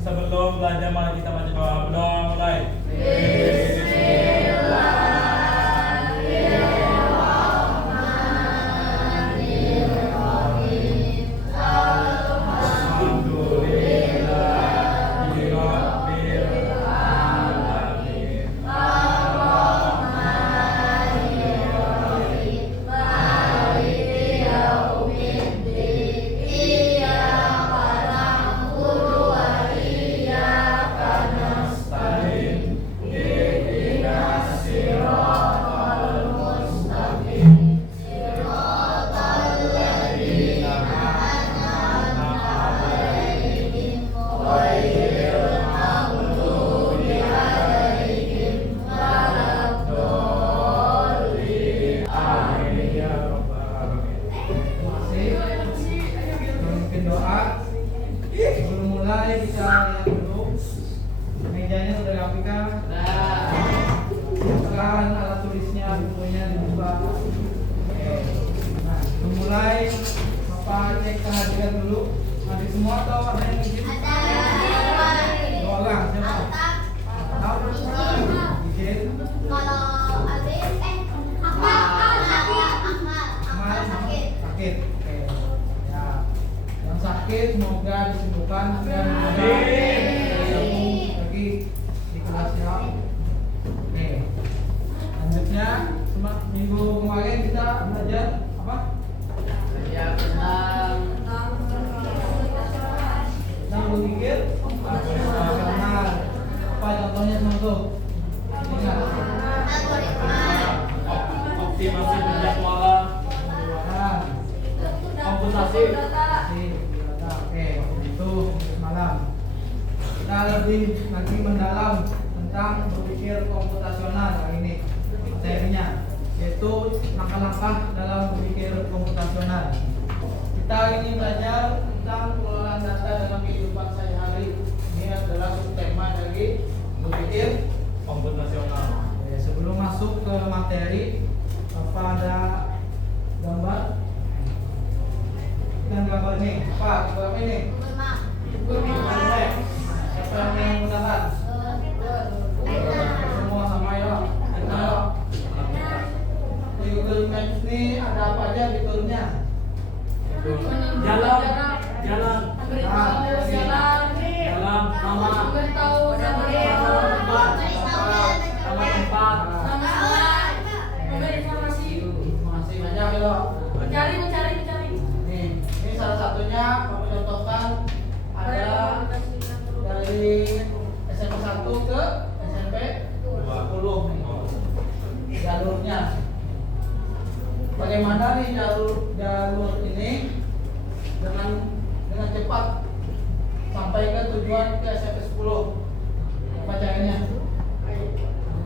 Sebelum belajar mari kita baca doa. Berdoa mulai. Bisa lihat dulu mejanya sudah rapikan. Sekarang alat tulisnya, bukunya dibuka. Oke. Nah, mulai Bapak cek kehadiran dulu. Hadir semua atau ada yang izin? Ada. Dua orang, siapa? Izin. Kalau Abis, Akmal sakit. Sakit. Oke. Ya. Yang sakit semoga disembuhkan dan lagi di kelasnya. Oke. Selanjutnya minggu kemarin kita belajar apa? Tentang berpikir rasional. Apa contohnya teman-teman? Ingat. Optimasi penjadwalan, komputasi. Oke, itu semalam. Kita lebih lagi mendalam tentang berpikir komputasional hari ini. Materinya yaitu langkah-langkah dalam berpikir komputasional. Kita ingin belajar tentang pengelolaan data dalam kehidupan sehari-hari. Ini adalah subtema dari berpikir Komputasional. Oke, sebelum masuk ke materi, apa ada gambar? Dengan gambar ini, apa? Gambar ini? Siapa yang menggunakan? Semua sama ya. Di Google Maps ini ada apa aja fiturnya? Jalan, jalan, nama, tempat. Masih banyak ya. Mencari. Ini salah satunya kami contohkan ada dari SMP 1 ke SMP 10 jalurnya. Bagaimana nih jalur ini dengan cepat sampai ke tujuan ke SMP 10? Apa caranya?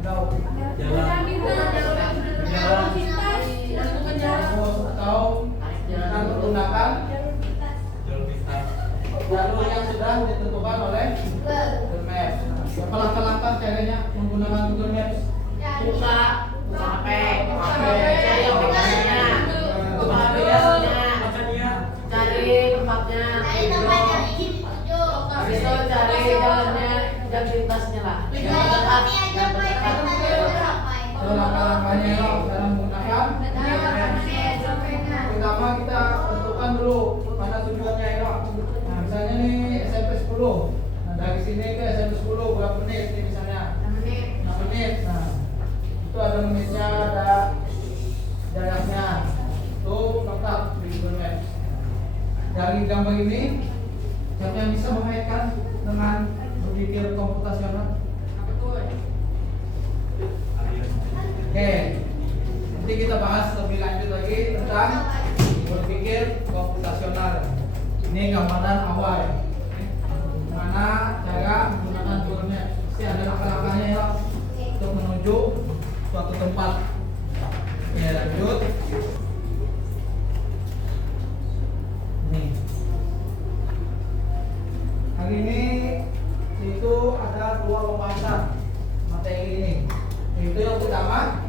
Tahu? Jalan. Atau dengan menggunakan jalur yang sudah ditentukan oleh Google Maps. Apa langkah-langkah caranya menggunakan Google Maps? Buka HP, cari aplikasinya, buka aplikasinya, cari tempatnya, habis itu cari jalannya, jam lintasnya lah. Yang terdekat. So, langkah-langkahnya dalam menggunakan Google Maps. Pertama kita tentukan dulu mana tujuannya ya. Nah, misalnya nih SMP 10. Nah, dari sini ke SMP 10 berapa menit nih misalnya? 6 menit. Nah, itu ada menitnya, ada jaraknya. Itu lengkap di Google Maps. Dari gambar ini, siapa yang bisa mengaitkan dengan berpikir komputasional? Oke, nanti kita bahas lebih lanjut lagi tentang berpikir komputasional. Ini gambaran awal. Mana cara menggunakan Google Maps? Pasti ada langkah-langkahnya ya untuk menuju suatu tempat. Ya, lanjut. Nih. Hari ini itu ada 2 pembahasan materi ini. Itu yang pertama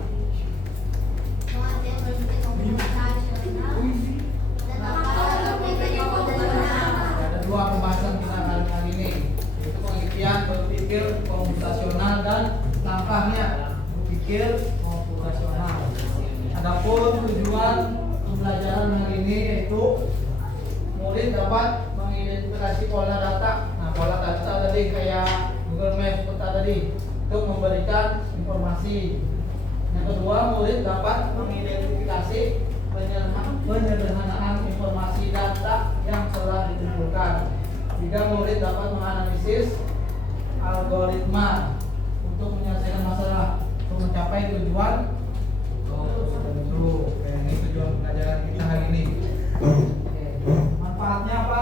ada 2 pembahasan kita kali ini, yaitu pengertian berpikir komputasional dan langkahnya berpikir komputasional. Adapun tujuan pembelajaran hari ini yaitu murid dapat mengidentifikasi pola data. Nah, pola data tadi kayak Google Maps peta tadi untuk memberikan informasi. Yang kedua, murid dapat mengidentifikasi penyederhanaan informasi data yang telah dikumpulkan. Tiga, murid dapat menganalisis algoritma untuk menyelesaikan masalah untuk mencapai tujuan tertentu. Ini tujuan pelajaran kita hari ini. Manfaatnya apa?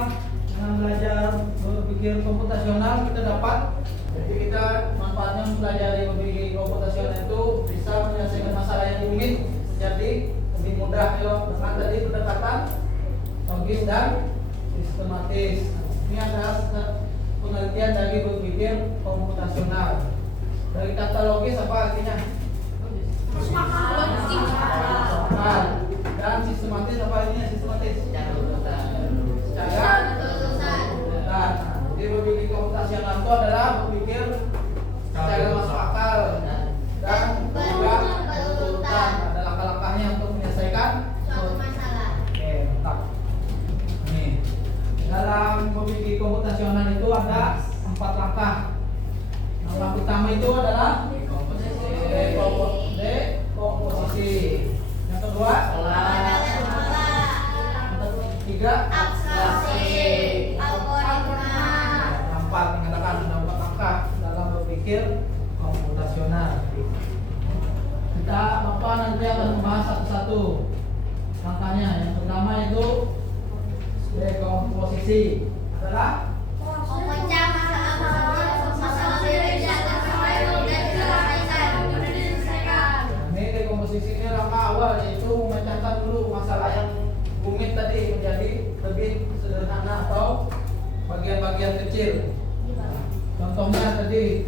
Dengan belajar berpikir komputasional kita dapat, jadi kita manfaatnya mempelajari berpikir komputasional itu bisa menyelesaikan masalah yang rumit jadi lebih mudah dengan tadi pendekatan logis dan sistematis. Ini adalah pengertian dari berpikir komputasional. Dari kata logis apa artinya? Masuk akal. Dan sistematis apa artinya sistematis? Secara urutan. Jadi berpikir komputasional itu adalah berpikir secara masuk akal dan juga berurutan. Ada langkah-langkahnya untuk menyelesaikan suatu masalah. Oke, mantap. Nih, dalam berpikir komputasional itu ada 4 langkah. Langkah pertama itu adalah dekomposisi. Yang kedua, ketiga, Abstraksi, algoritma. yang keempat mengatakan ada 4 langkah dalam berpikir komputasional. Bapak nanti akan membahas satu-satu langkahnya. Yang pertama itu dekomposisi adalah Memecah masalah beda sampai mudah diselesaikan. ini dekomposisi ini langkah awal, yaitu memecahkan dulu masalah yang rumit tadi menjadi lebih sederhana atau bagian-bagian kecil. Contohnya tadi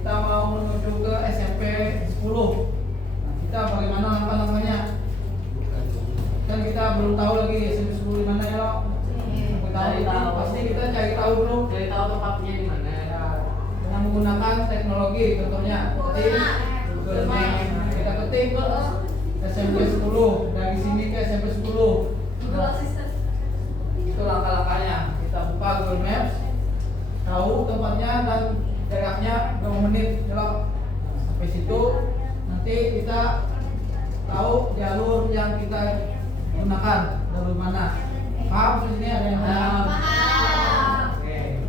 kita mau menuju ke SMP 10. Nah, kita bagaimana langkah-langkahnya? Kan kita belum tahu lagi SMP 10 di mana ya, tahu. Pasti kita cari tahu dulu. Cari tahu tempatnya di mana. Ya, dengan menggunakan teknologi, contohnya ketik Google Maps. Kita ketik SMP 10, dari sini ke SMP 10. Nah, itu langkah-langkahnya. Kita buka Google Maps, tahu tempatnya dan jaraknya berapa menit jalan. Sampai situ nanti kita tahu jalur yang kita gunakan, jalur mana. Paham di sini ada yang paham? Oke.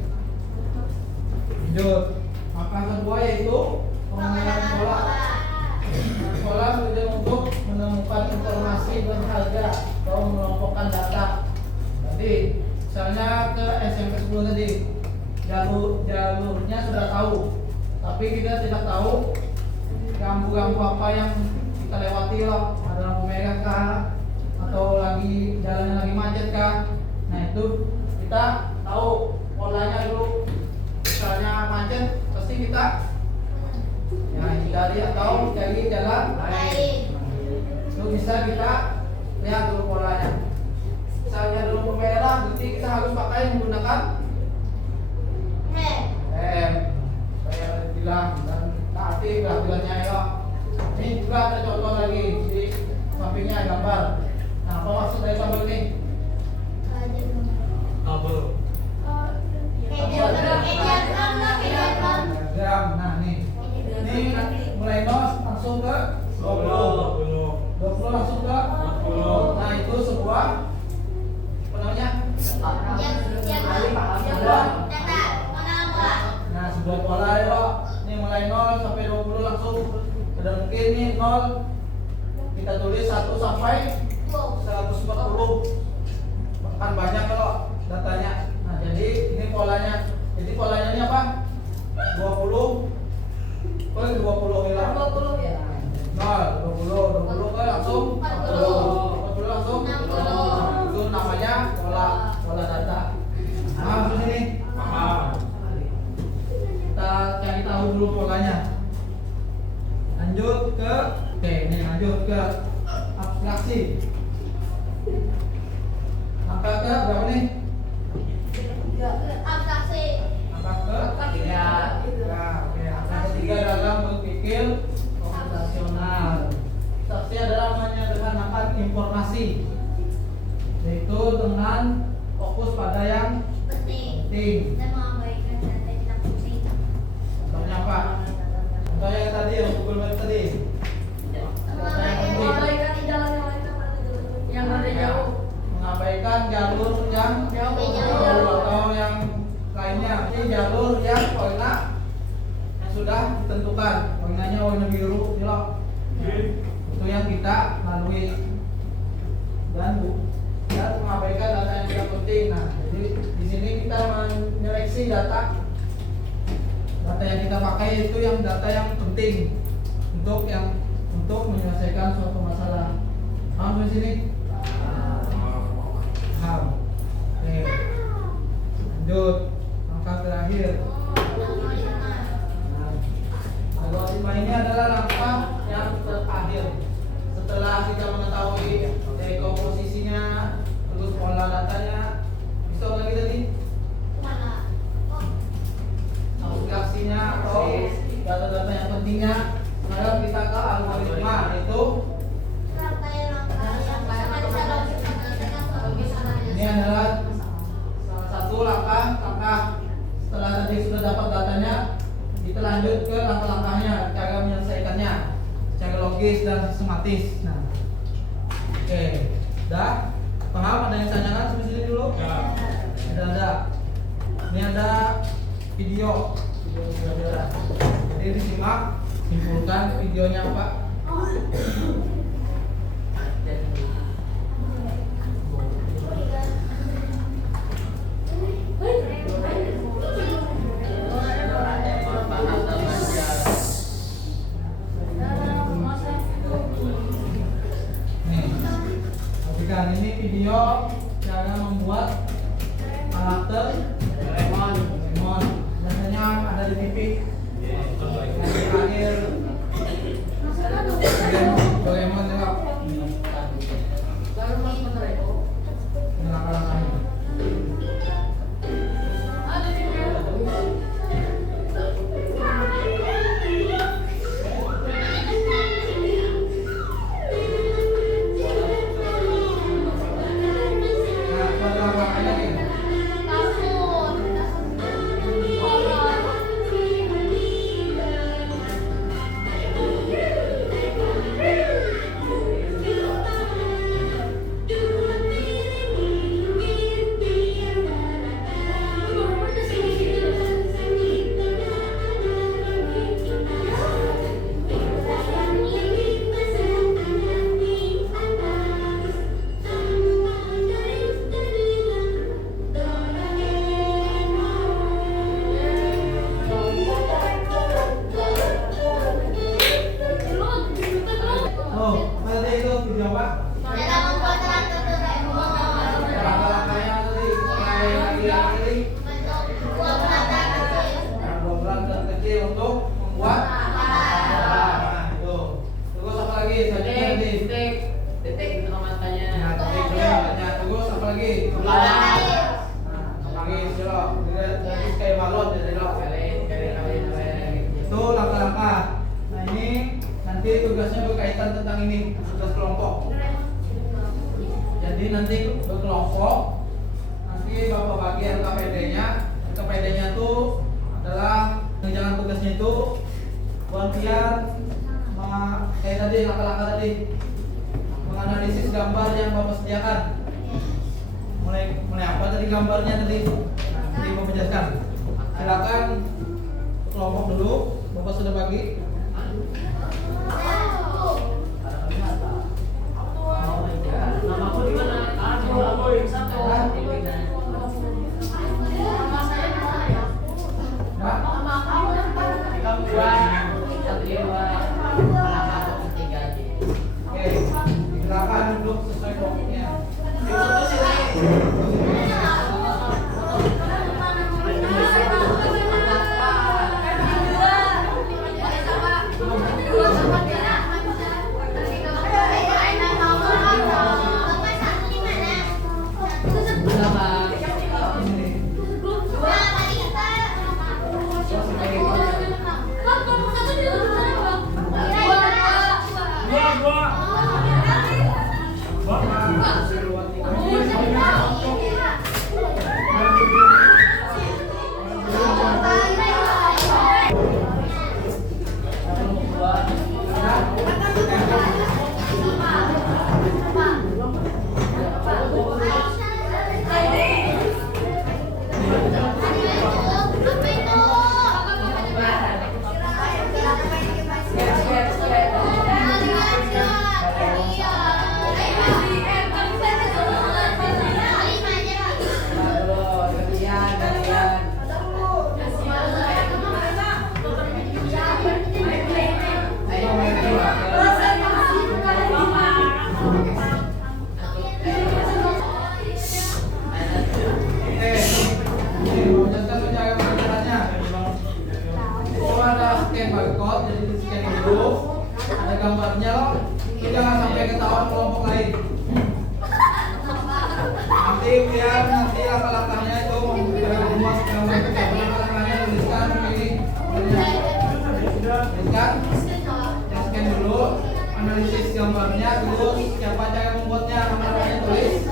Lanjut. Langkah kedua yaitu pengenalan pola. Pola tujuan untuk menemukan informasi berharga atau mengelompokkan data. Jadi misalnya ke SMP 10 tadi, jalurnya sudah tahu, tapi kita tidak tahu gambu-gambu apa yang kita lewati loh, ada lampu merah kah, atau lagi jalannya lagi macet kah. Nah itu kita tahu polanya dulu. Misalnya macet, pasti kita ya hindari atau cari jalan lain. Itu bisa kita lihat dulu polanya. Misalnya dulu merah, berarti kita harus pakai menggunakan supaya bilang dan taati peraturannya ya. Ini juga ada contoh lagi di sampingnya gambar. Nah, apa maksud dari gambar ini? Kabel. Diagram. Nah, nih. Ini mulai 0 langsung ke 20. 20 langsung ke 40. Nah, itu sebuah apa namanya? Nah, sebuah pola ya. Ini mulai 0 sampai 20 langsung. Ada mungkin nih 0 kita tulis 1 sampai 140. Bahkan banyak kalau datanya. Nah, jadi ini polanya. Jadi polanya ini apa? 20 per 20 ya. 20 ya. 20 kan langsung 40 langsung 60. itu namanya pola data. Paham di sini? Paham. penting. Dan mengabaikan data yang tidak penting. Contohnya apa? Contohnya yang tadi, yang Google Maps tadi. Mengabaikan jalan yang lain Yang ada jauh. Mengabaikan jalur yang Jauh. atau yang lainnya. Ini jalur yang warna yang sudah ditentukan. Warnanya warna biru, ini loh. Itu yang kita lalui. Dan mengabaikan data yang tidak penting. Nah, jadi di sini kita menyeleksi data yang kita pakai itu yang data yang penting untuk menyelesaikan suatu masalah. Paham di sini? Paham. Oke. Lanjut langkah terakhir. Algoritma ini adalah langkah yang terakhir. Setelah kita mengetahui komposisinya, terus pola datanya, bisa lagi tadi aplikasinya atau data-data yang pentingnya. Sekarang kita ke algoritma, itu ini adalah salah satu langkah setelah tadi sudah dapat datanya, kita lanjut ke langkah-langkahnya, cara menyelesaikannya secara logis dan sistematis. Nah, oke, udah paham? Ada yang tanyakan sampai sini dulu? Ada. Ini ada video saudara. Jadi disimak, simpulkan videonya apa? Nih, perhatikan ini video cara membuat karakter Doraemon. Biasanya ada di TV. Yang terakhir Doraemon juga. Ini langkah-langkahnya. Nah, langkah-langkahnya nih. Oh, tadi itu video apa? Dalam membuat karakter Doraemon. Langkah-langkahnya tadi, lagi. Bentuk buah karakter kecil. Nah, program kecil untuk membuat. Nah, itu. Terus apa lagi? Selanjutnya tadi. Detik itu matanya. Nah, titik dulu matanya. Terus apa lagi? Buah air. Nah, apa lagi? Silok. Jadi kayak balon ya, silok. Itu langkah-langkah. Nah, ini nanti tugasnya berkaitan tentang ini, tugas kelompok. Jadi nanti berkelompok, nanti bapak bagian KPD-nya. KPD-nya itu adalah mengerjakan tugasnya itu bagian kayak tadi langkah-langkah tadi, menganalisis gambar yang bapak sediakan. Mulai apa tadi gambarnya tadi? Nanti bapak jelaskan. Silakan kelompok dulu, bapak sudah bagi. Namaku di mana? Aku satu. Nama saya di mana ya? Nah, Nama aku kamu dua, Satria dua, Malaka aku tiga aja. oke, silakan duduk sesuai kelompoknya. Itu sih. Bapak satu di mana? Sama gambarnya, terus siapa aja yang membuatnya, namanya tulis.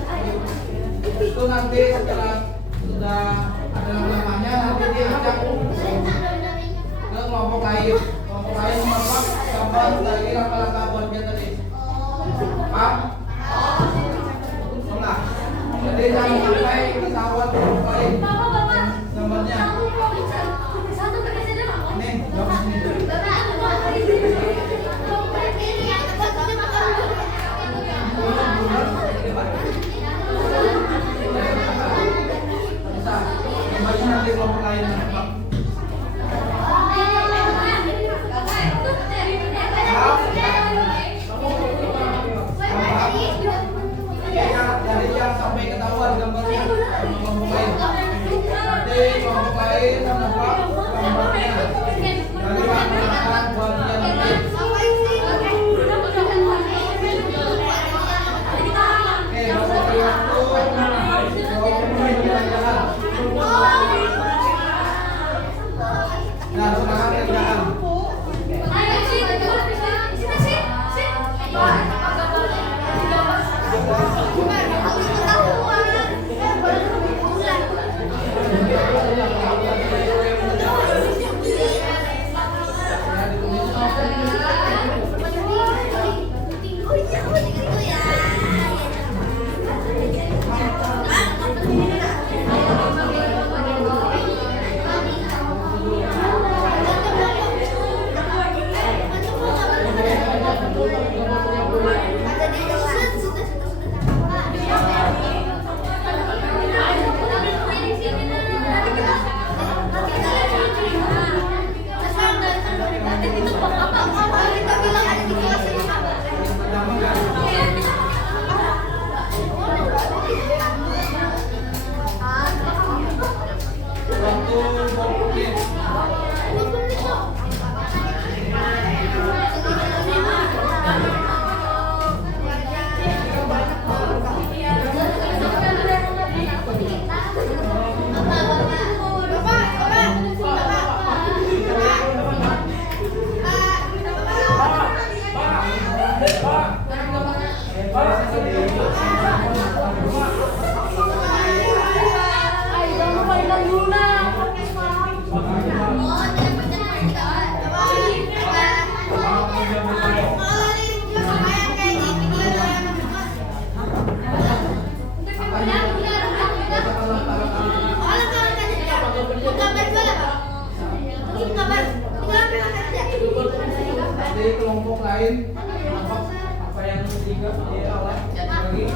Itu nanti setelah sudah ada namanya, nanti diajak ke kelompok lain. Kelompok lain membuat gambar dari langkah-langkah buatnya tadi. Paham? Nah, jadi jangan sampai ketahuan kelompok lain gambarnya. Nih, gambar sini. Bisa, gambarnya nanti kelompok lain. Dari yang sampai ketahuan gambarnya kelompok lain. Nanti kelompok lain menebak gambarnya dari langkah bagian ini. Bapak beri waktu 20 menit jalan. Nah, sekarang kerjaan. Jadi kelompok lain apa yang ketiga dia awal lagi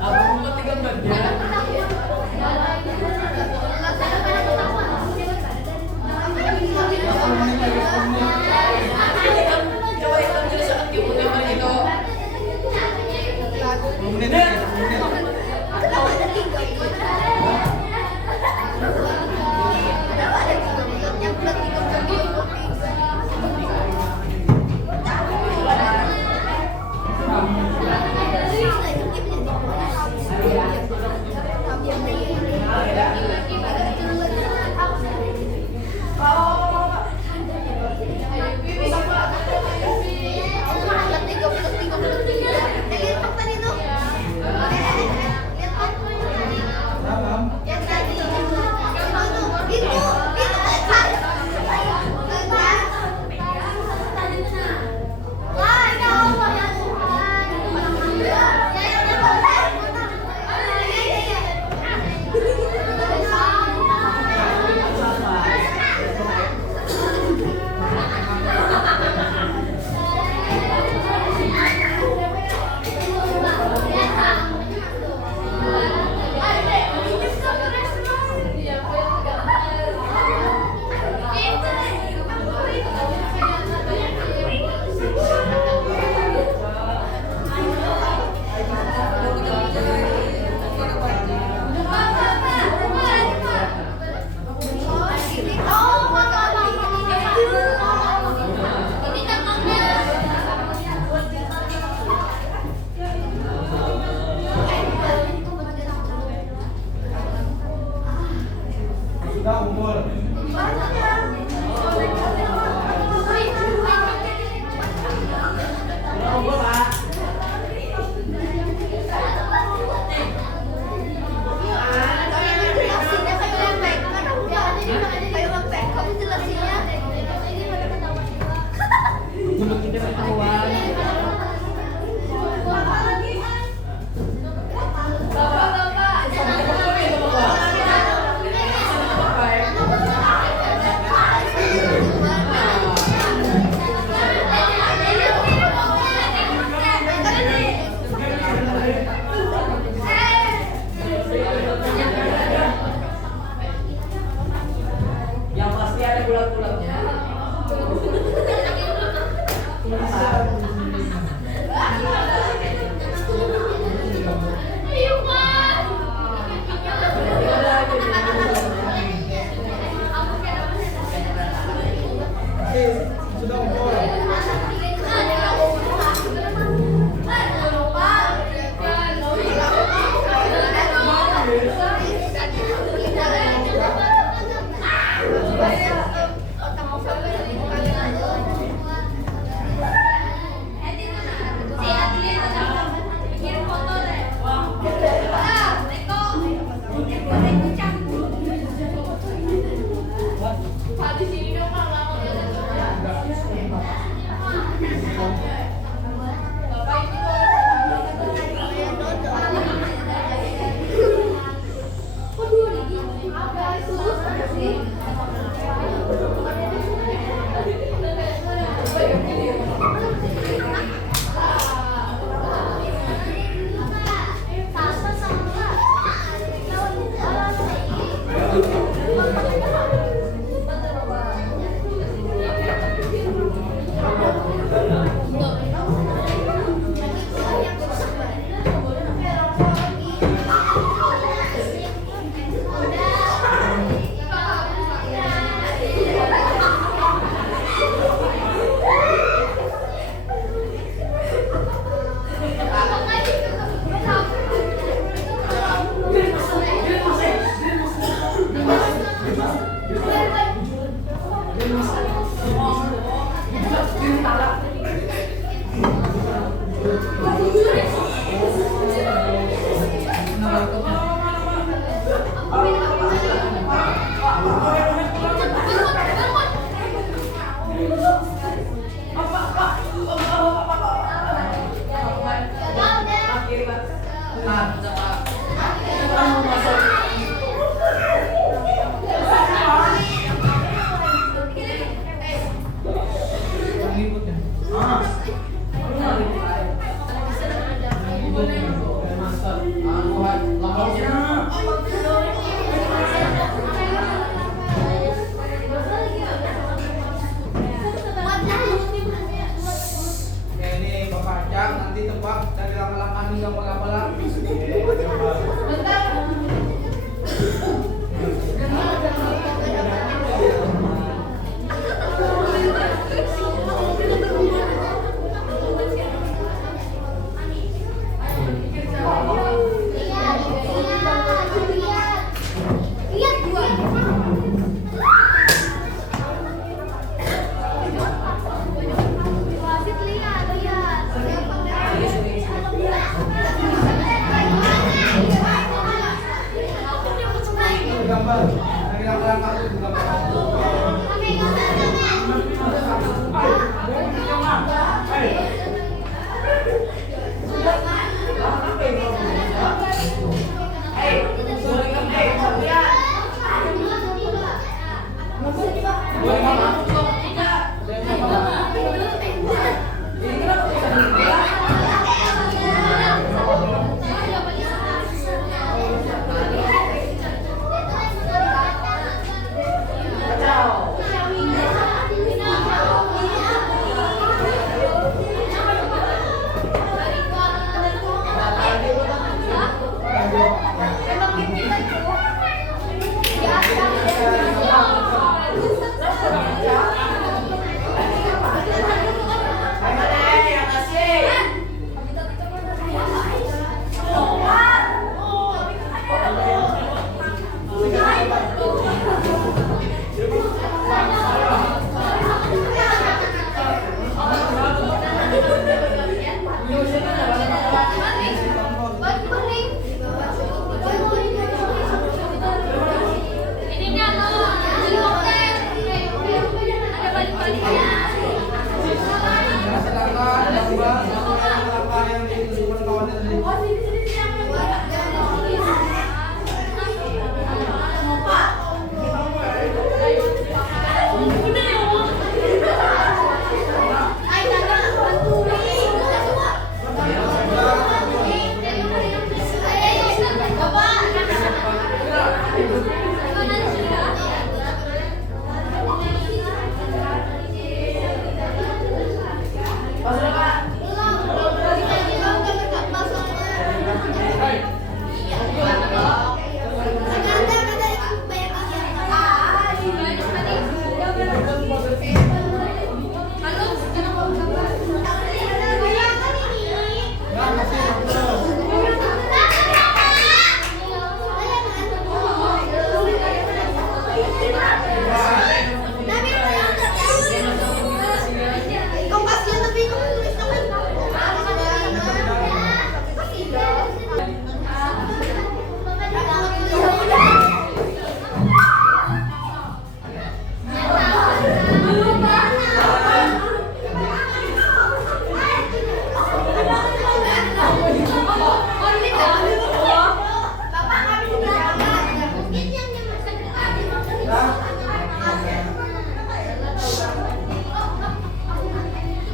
Aku mau tiga bagian. Coba hitam jadi saat kamu gambar gitu. 10 menit lagi, 10 menit.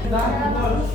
Dah, kumpul.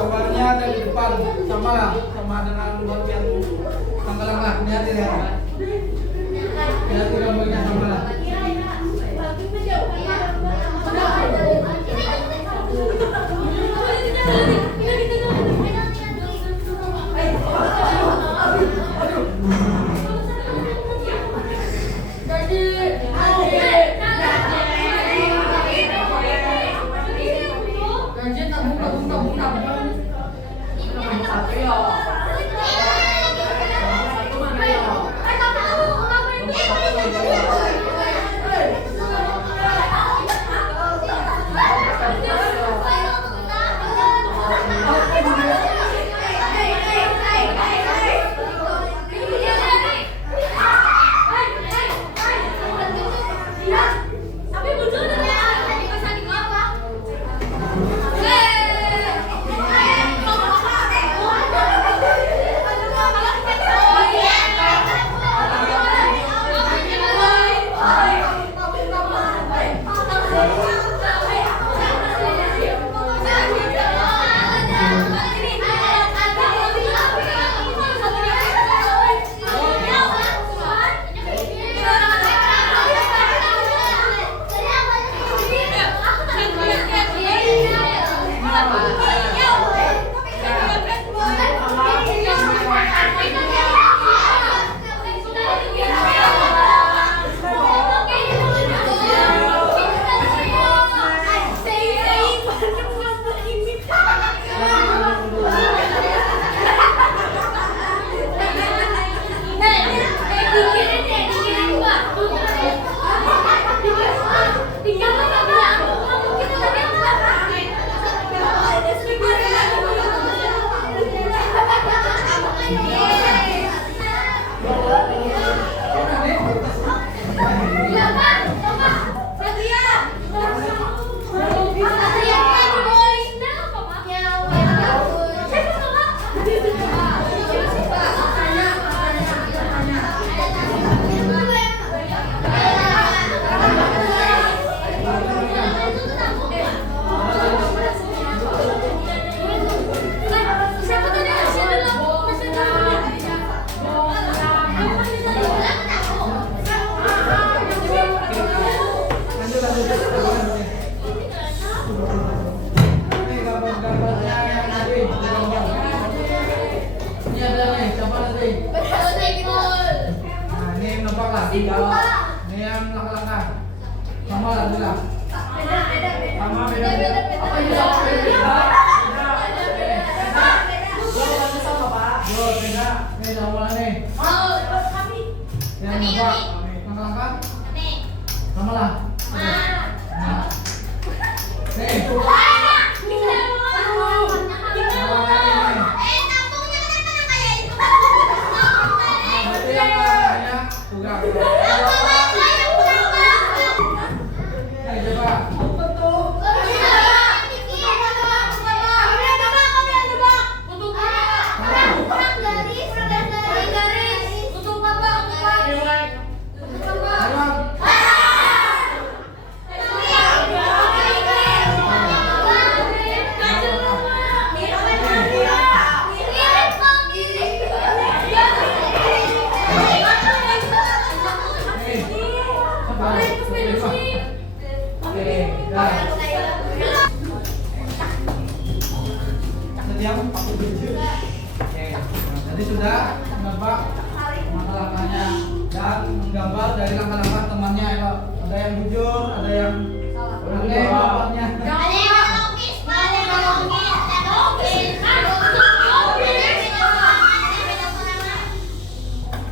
Gambarnya ada di depan, sama dengan bagian tanggalan lah, lihat ya. Lihat gambarnya sama lah. Ini yang langkah-langkah. Sama lah, beda. Sama beda. Apa ini sama beda? Beda mana nih? Yang apa? Langkah-langkah. Sama lah. yang aku tuju. Oke, jadi sudah menebak langkah-langkahnya dan menggambar dari langkah-langkah temannya. Ya. Ada yang jujur, ada yang aneh bapaknya. Ada yang logis, ada yang logis, ada logis.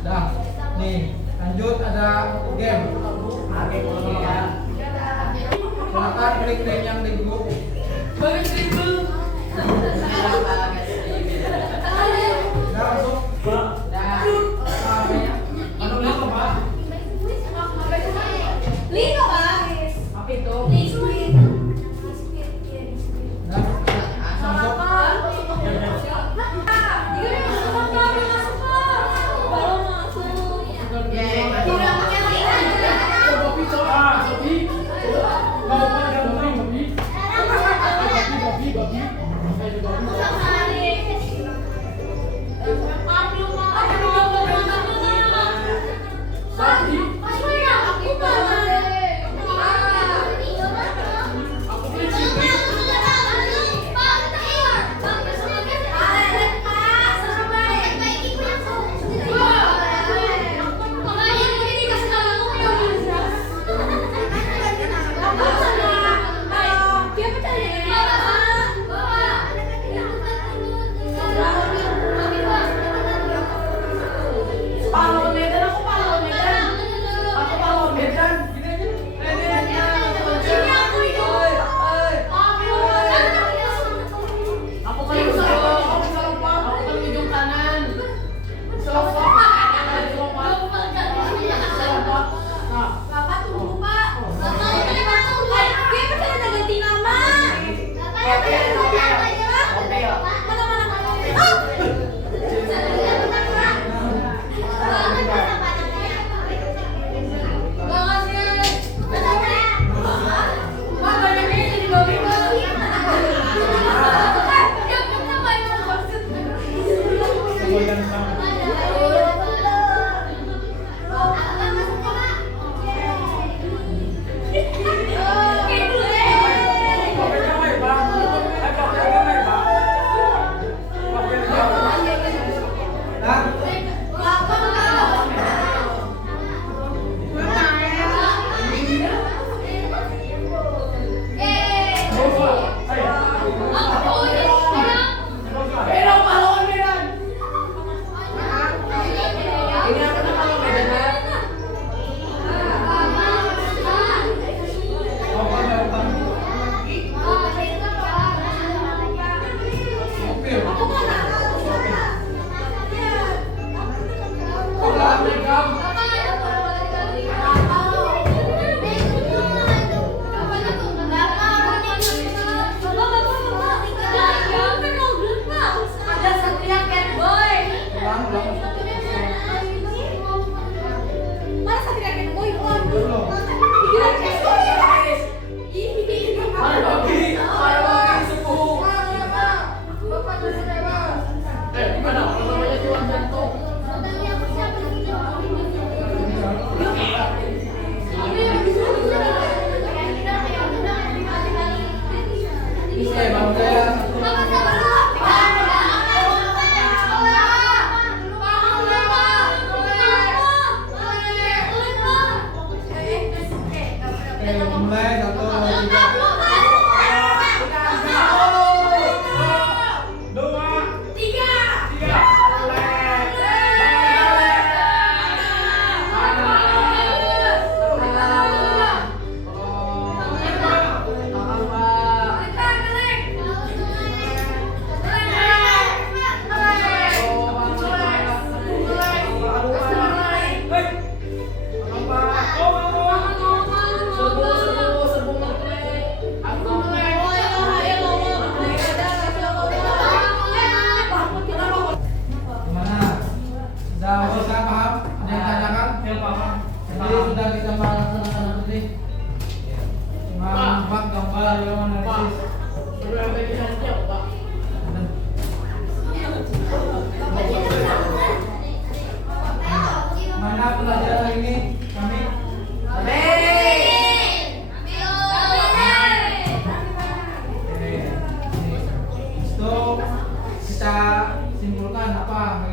Dah, nih lanjut ada game. Silakan klik link yang di grup. Dah masuk. Anu lihat Pak. Lino, Pak. Apa itu? Dah. Masuk. Bapak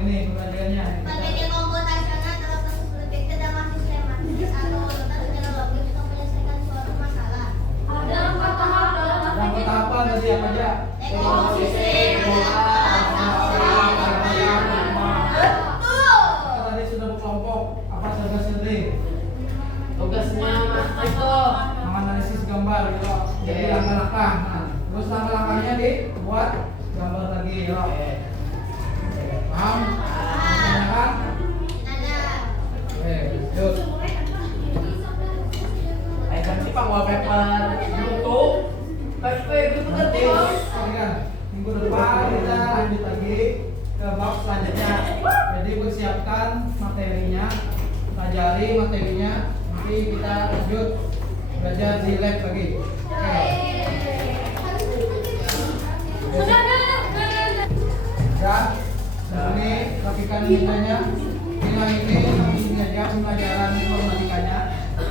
ini pembelajarannya. Materi komputasional dalam proses berpikir dalam sistematis atau urutan teknologis untuk menyelesaikan suatu masalah. Ada 4 tahap dalam Berapa tahapan tadi apa aja? Ekosistem. Kita tadi sudah berkelompok. Apa saja tadi? tugasnya Mas Eko. Menganalisis gambar gitu. Jadi Oke. langkah-langkah. Nah, terus langkah-langkahnya dibuat gambar lagi gitu. Paham? Tanyakan? Ada. Oke, yuk. Ayo ganti Pak wallpaper YouTube. Gitu Nanti kan minggu depan kita lanjut lagi ke bab selanjutnya. Jadi persiapkan materinya, pelajari materinya. Nanti kita lanjut belajar di lab lagi. Oke. Dan ini rapikan nilainya. Nilai ini sampai sini aja pembelajaran informatikanya.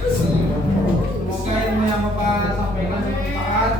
Semoga ilmu yang Bapak sampaikan bermanfaat.